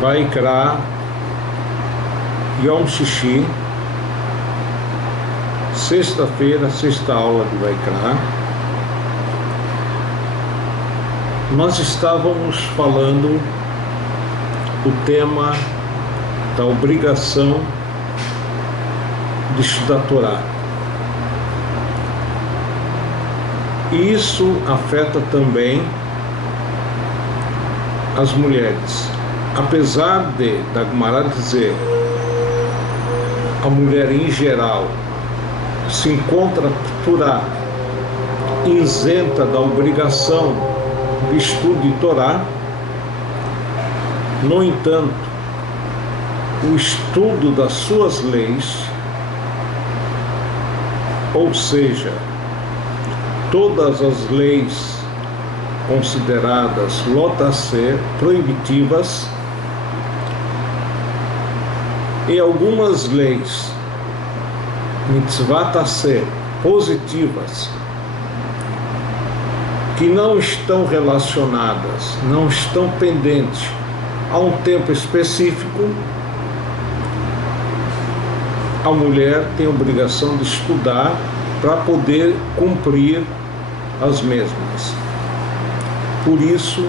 Vaikra, Yom Shishi, sexta-feira, sexta aula de Vaikra. Nós estávamos falando o tema da obrigação de estudar a Torá. E isso afeta também as mulheres. Apesar da Gemara dizer a mulher em geral se encontra Torá isenta da obrigação de estudo de Torá, no entanto, o estudo das suas leis, ou seja, todas as leis consideradas lotassé, proibitivas, e algumas leis mitzvatassé, positivas, que não estão relacionadas, não estão pendentes a um tempo específico, a mulher tem a obrigação de estudar para poder cumprir as mesmas. Por isso,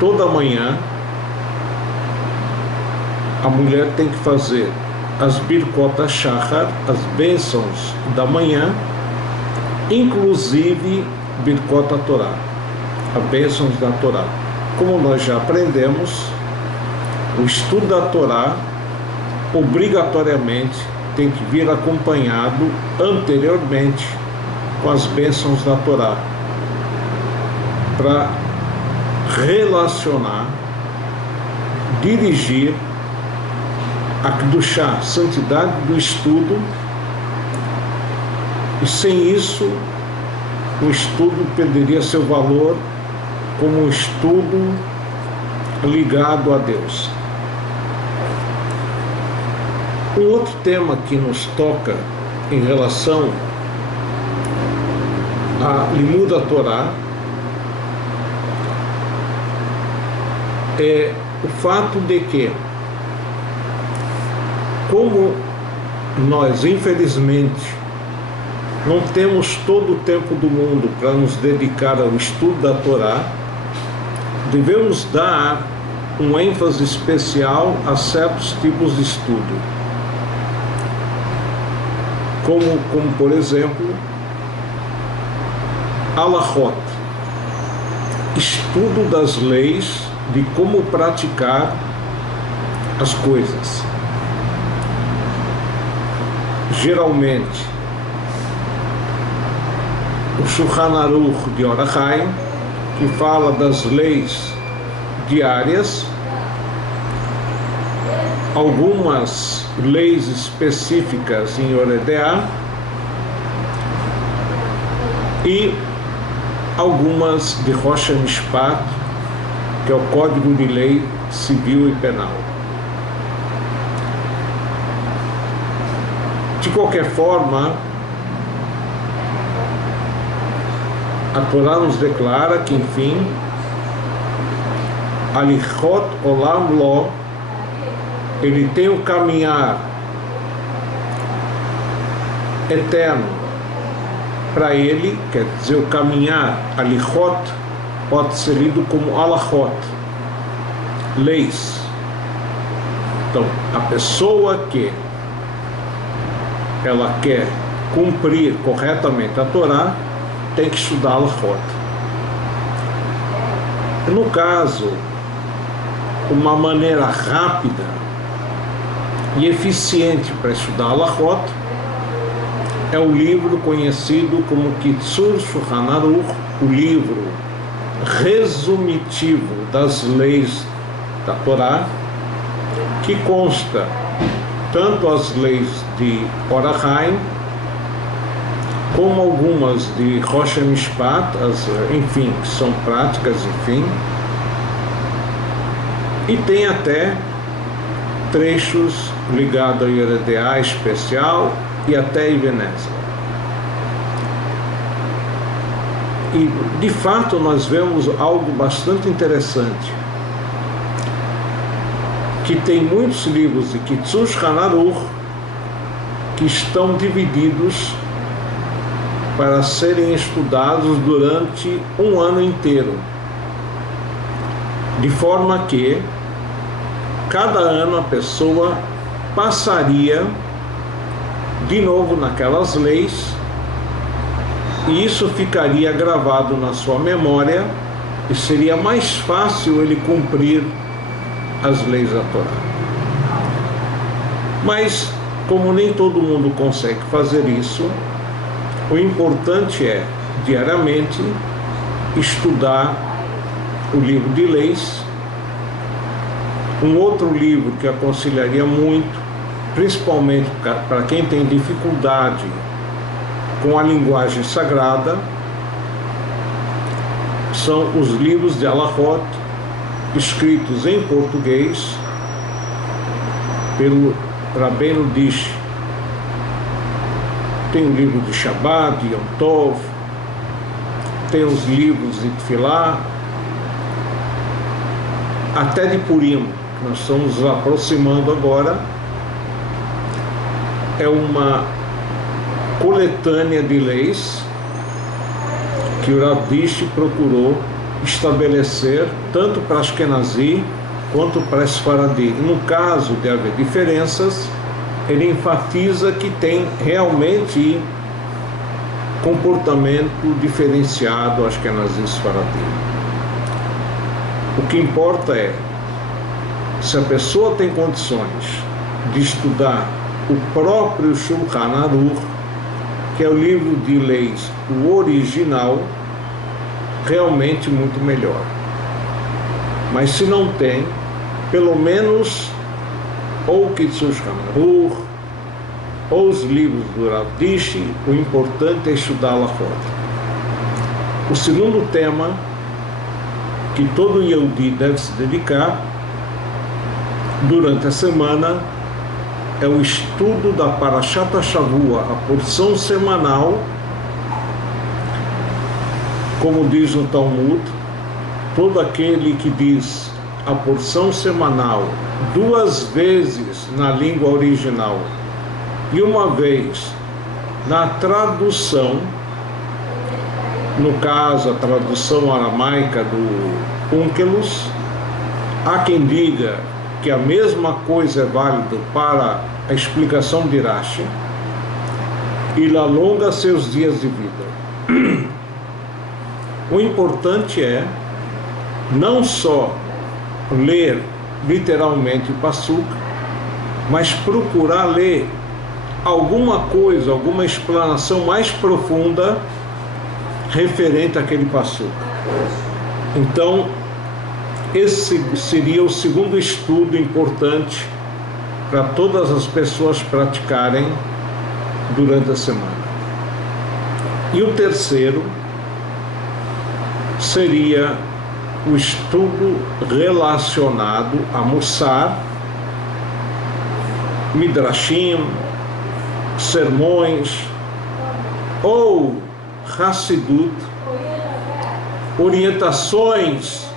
toda manhã, a mulher tem que fazer as Birkot HaShachar, as bênçãos da manhã, inclusive Birkot HaTorá, as bênçãos da Torá. Como nós já aprendemos, o estudo da Torá obrigatoriamente tem que vir acompanhado anteriormente com as bênçãos da Torá, para relacionar, dirigir a Kedushá, santidade do estudo, e sem isso o estudo perderia seu valor como um estudo ligado a Deus. Um outro tema que nos toca em relação a Limud HaTorá é o fato de que, como nós infelizmente não temos todo o tempo do mundo para nos dedicar ao estudo da Torá, devemos dar um ênfase especial a certos tipos de estudo, como por exemplo, Halachot, estudo das leis de como praticar as coisas. Geralmente, o Shulchan Aruch de Or HaChaim, que fala das leis diárias, algumas leis específicas em Yoreh De'ah e algumas de Rosh HaMishpat, que é o Código de Lei Civil e Penal. De qualquer forma, a Torá nos declara que, enfim, Alichot Olam Lo, ele tem o caminhar eterno para ele, quer dizer, o caminhar Alichot pode ser lido como Halachot, leis. Então, a pessoa que ela quer cumprir corretamente a Torá tem que estudar Halachot. No caso, uma maneira rápida e eficiente para estudar Halachot é o livro conhecido como Kitzur Shulchan Aruch, o livro resumitivo das leis da Torá, que consta tanto as leis de Or HaChaim como algumas de Rosh HaMishpat, enfim, que são práticas, enfim, e tem até trechos ligados a Yoreh De'ah especial e até Even Ezra. E de fato nós vemos algo bastante interessante, que tem muitos livros de Shulchan Aruch que estão divididos para serem estudados durante um ano inteiro, de forma que cada ano a pessoa passaria de novo naquelas leis, e isso ficaria gravado na sua memória e seria mais fácil ele cumprir as leis da Torá. Mas, como nem todo mundo consegue fazer isso, o importante é, diariamente, estudar o livro de leis. Um outro livro que aconselharia muito, principalmente para quem tem dificuldade com a linguagem sagrada, são os livros de Halachot, escritos em português pelo Rabbeinu Dish. Tem o livro de Shabbat, de Yom Tov, tem os livros de Tefilá, até de Purim, que nós estamos nos aproximando agora. É uma coletânea de leis que o Rav Dish procurou estabelecer tanto para Ashkenazi quanto para Sfaradi. No caso de haver diferenças, ele enfatiza que tem realmente comportamento diferenciado Ashkenazi e Sfaradi. O que importa é, se a pessoa tem condições de estudar o próprio Shulchan Aruch, que é o livro de leis, o original, realmente muito melhor. Mas se não tem, pelo menos ou o Shulchan Aruch, ou os livros do Rav Dish, o importante é estudá-la fora. O segundo tema que todo Yehudi deve se dedicar durante a semana é o estudo da Parashat HaShavua, a porção semanal. Como diz o Talmud, todo aquele que diz a porção semanal 2 vezes na língua original e 1 vez na tradução, no caso a tradução aramaica do Onkelos, há quem diga que a mesma coisa é válida para a explicação de Rashi, ele alonga seus dias de vida. O importante é não só ler literalmente o Passuk, mas procurar ler alguma coisa, alguma explanação mais profunda referente àquele Passuk. Então, esse seria o segundo estudo importante para todas as pessoas praticarem durante a semana. E o terceiro seria o estudo relacionado a Mussar, Midrashim, sermões ou Hassidut, orientações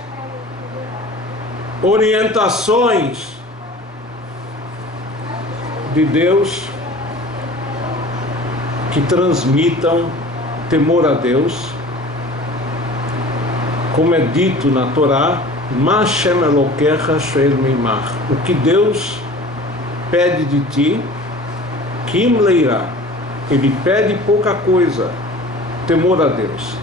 de Deus que transmitam temor a Deus, como é dito na Torá, Ma Shem Elokecha She'el Meimach, o que Deus pede de ti, Kim Leirá, ele pede pouca coisa, temor a Deus.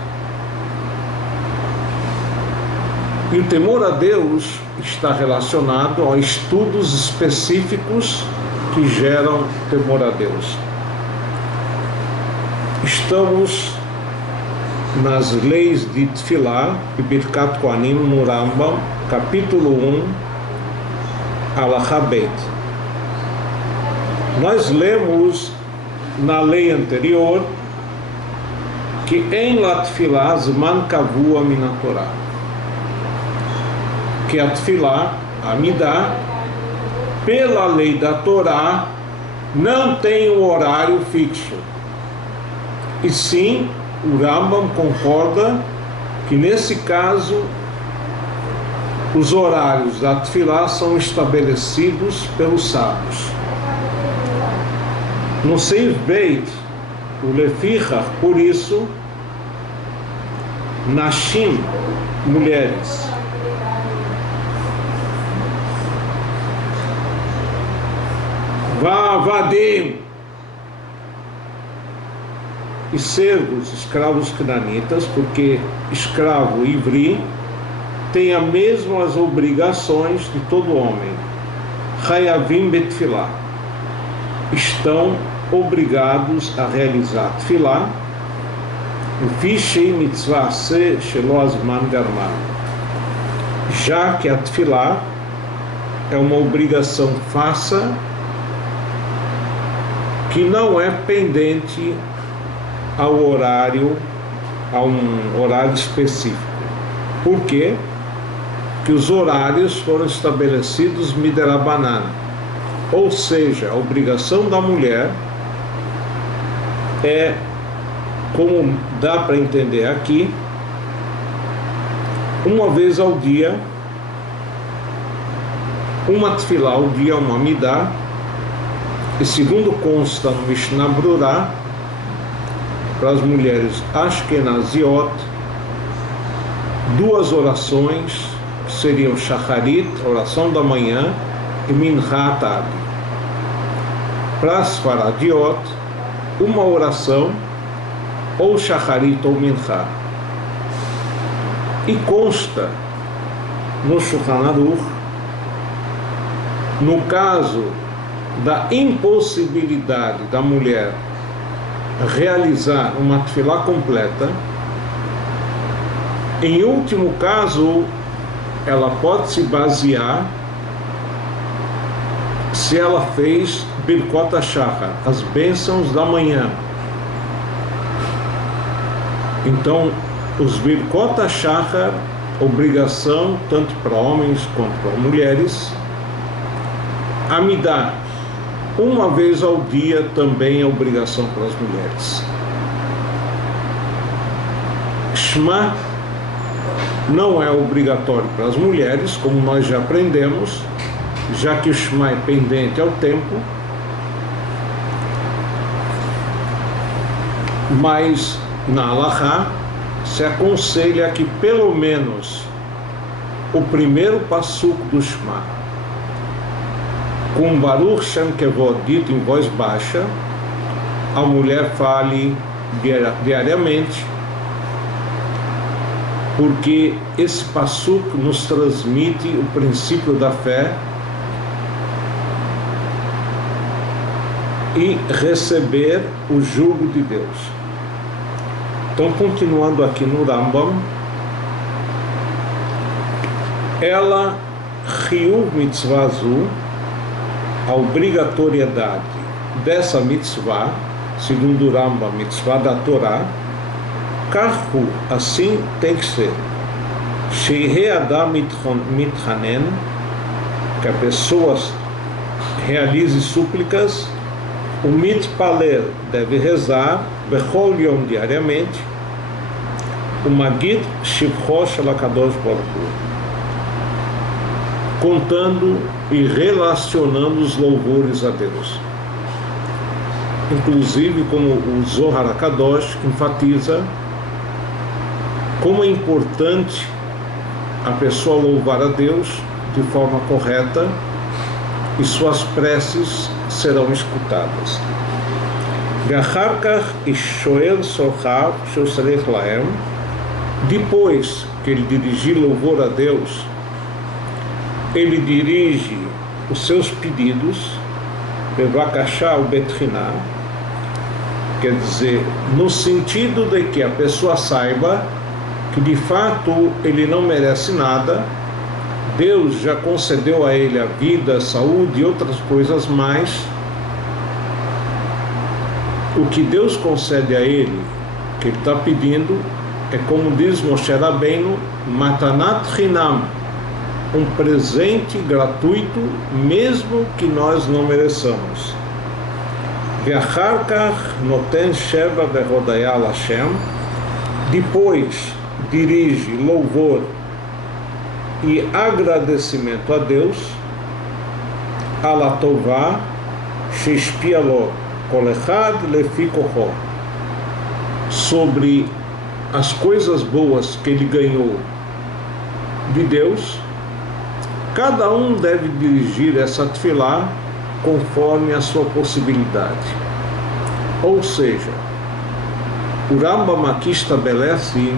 E o temor a Deus está relacionado a estudos específicos que geram temor a Deus. Estamos nas leis de Tefilá, de Birkat Kohanim, no Rambam, capítulo 1, Halachá Bet. Nós lemos na lei anterior que em la Tefilá Zman Kavua min Torá, que a Tefilá, a Midá, pela lei da Torá, não tem um horário fixo, e sim o Rambam concorda que nesse caso os horários da Tefilá são estabelecidos pelos sábios. No Seif Beit, o Lefichach, por isso, Nashim, mulheres, Vavadim, e servos, escravos cananitas, porque escravo ivri tem as mesmas obrigações de todo homem. Hayavim betfilá, estão obrigados a realizar tefilá, já que a tefilá é uma obrigação farsa que não é pendente ao horário, a um horário específico. Por quê? Porque os horários foram estabelecidos miderabanan, ou seja, a obrigação da mulher é, como dá para entender aqui, uma vez ao dia, uma tefilá ao dia, uma amidá, e segundo consta no Mishnah Brurá, para as mulheres ashkenaziot, 2 orações, que seriam shacharit, oração da manhã, e mincha à tarde. Para as faradiot, uma oração, ou shacharit ou mincha. E consta no Shulchan Aruch, no caso da impossibilidade da mulher realizar uma tefilá completa, em último caso, ela pode se basear se ela fez Birkot HaShachar, as bênçãos da manhã. Então, os Birkot HaShachar, obrigação tanto para homens quanto para mulheres. Amidá, uma vez ao dia, também é obrigação para as mulheres. Shema não é obrigatório para as mulheres, como nós já aprendemos, já que o Shema é pendente ao tempo, mas na Halachá se aconselha que pelo menos o primeiro passuco do Shema, com Baruch Shem Kevod dito em voz baixa, a mulher fale diariamente, porque esse passuco nos transmite o princípio da fé e receber o jugo de Deus. Então, continuando aqui no Rambam, ela Chiyuv Mitzvah Azul, a obrigatoriedade dessa mitzvah, segundo o Rambam, mitzvah da Torá, Karhu, assim tem que ser. Sheirei Adam mitchanen, que a pessoa realize súplicas, o mitpaler deve rezar, bechol yom diariamente, o magid shivcho shel HaKadosh Baruch Hu, contando e relacionando os louvores a Deus. Inclusive, como o Zohar HaKadosh enfatiza, como é importante a pessoa louvar a Deus de forma correta e suas preces serão escutadas. Depois que ele dirigir louvor a Deus, ele dirige os seus pedidos, Bevakashá Betchiná, quer dizer, no sentido de que a pessoa saiba que de fato ele não merece nada, Deus já concedeu a ele a vida, a saúde e outras coisas mais. O que Deus concede a ele, que ele está pedindo, é como diz Moshe Rabbeinu, Matanat Chinam, um presente gratuito, mesmo que nós não mereçamos. Ve'achar kach noten sheva ve'hodaya Hashem, Depois dirige louvor e agradecimento a Deus, Alatová, Shespialó, Kolechad Lefi Kochó, sobre as coisas boas que ele ganhou de Deus. Cada um deve dirigir essa tefilá conforme a sua possibilidade. Ou seja, o Rambam aqui estabelece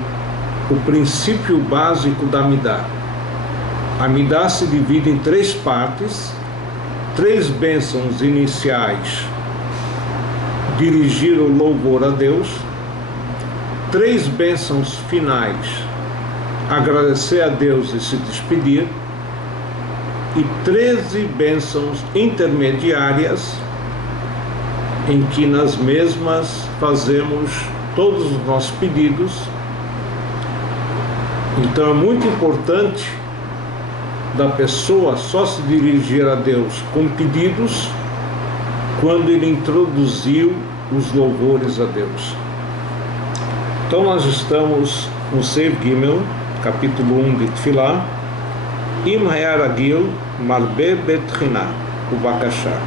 o princípio básico da Midá. A Midá se divide em 3 partes, 3 bênçãos iniciais: dirigir o louvor a Deus, 3 bênçãos finais: agradecer a Deus e se despedir, e 13 bênçãos intermediárias, em que nas mesmas fazemos todos os nossos pedidos. Então é muito importante da pessoa só se dirigir a Deus com pedidos quando ele introduziu os louvores a Deus. Então nós estamos no Seif Gimel, capítulo 1 de Tefilá, Im Hayaragil Marbe Betchina, o Bakashá.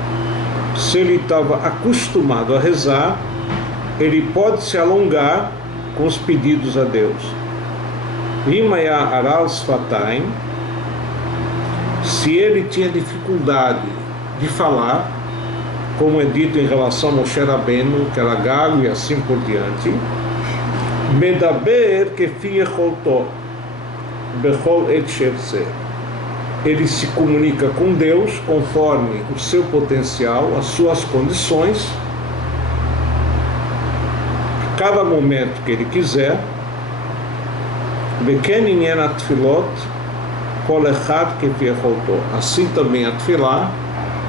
Se ele estava acostumado a rezar, ele pode se alongar com os pedidos a Deus. Im Hayaral Sfataim, se ele tinha dificuldade de falar, como é dito em relação a Moshe Rabbeinu, que era gago e assim por diante, Medaber kefi yecholto bechol et she'er, ele se comunica com Deus conforme o seu potencial, as suas condições, cada momento que ele quiser. Veken inyan atfilot kol echad kefi yecholto, assim também a tefilá,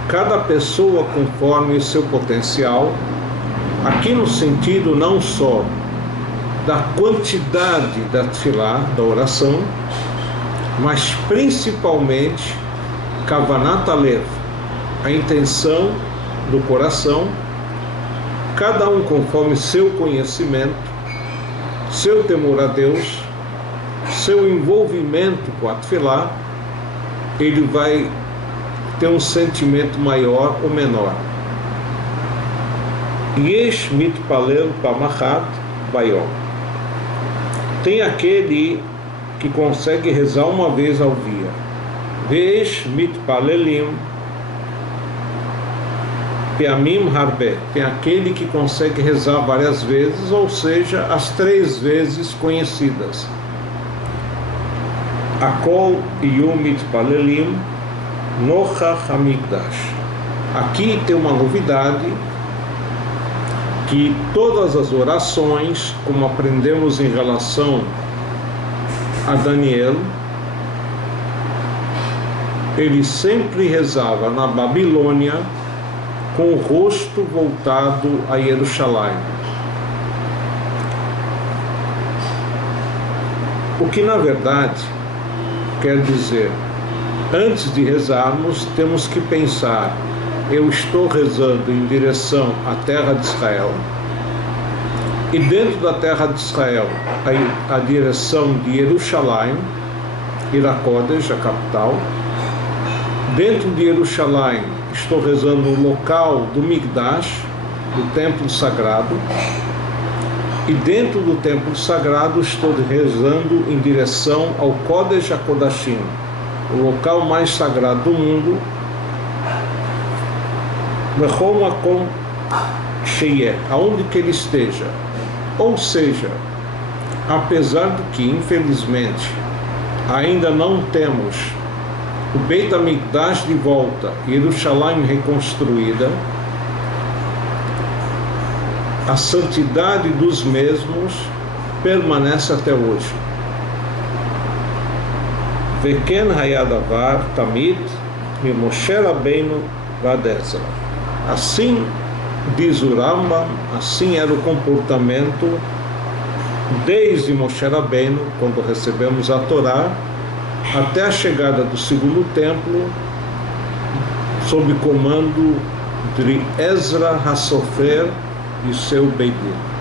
cada pessoa conforme o seu potencial, aqui no sentido não só da quantidade da tefilá, da oração, mas principalmente Kavanat Alev, a intenção do coração, cada um conforme seu conhecimento, seu temor a Deus, seu envolvimento com a tefilá, ele vai ter um sentimento maior ou menor. Yesh mitpalel pamachat bayom, tem aquele que consegue rezar uma vez ao dia. Vesh mitpalelim peamim harbe, tem aquele que consegue rezar várias vezes, ou seja, as 3 vezes conhecidas. Akol yom mitpalelim nochach hamikdash. Aqui tem uma novidade, que todas as orações, como aprendemos em relação a Daniel, ele sempre rezava na Babilônia com o rosto voltado a Jerusalém. O que na verdade quer dizer, antes de rezarmos, temos que pensar: eu estou rezando em direção à terra de Israel, e dentro da terra de Israel, a direção de Jerusalém, Irakodesh, a capital. Dentro de Jerusalém, estou rezando no local do Migdash, do templo sagrado, e dentro do templo sagrado estou rezando em direção ao Kodesh HaKodashim, o local mais sagrado do mundo, Bechol Makom Sheyeh, aonde que ele esteja. Ou seja, apesar de que, infelizmente, ainda não temos o Beit HaMikdash de volta, Jerusalém reconstruída, a santidade dos mesmos permanece até hoje. Veken Hayadavar Tamid Moshe Rabbeinu Vad Ezra. Assim diz o Rambam, assim era o comportamento desde Moshe Rabbeinu, quando recebemos a Torá, até a chegada do segundo templo, sob comando de Ezra HaSofer e seu Beit Din.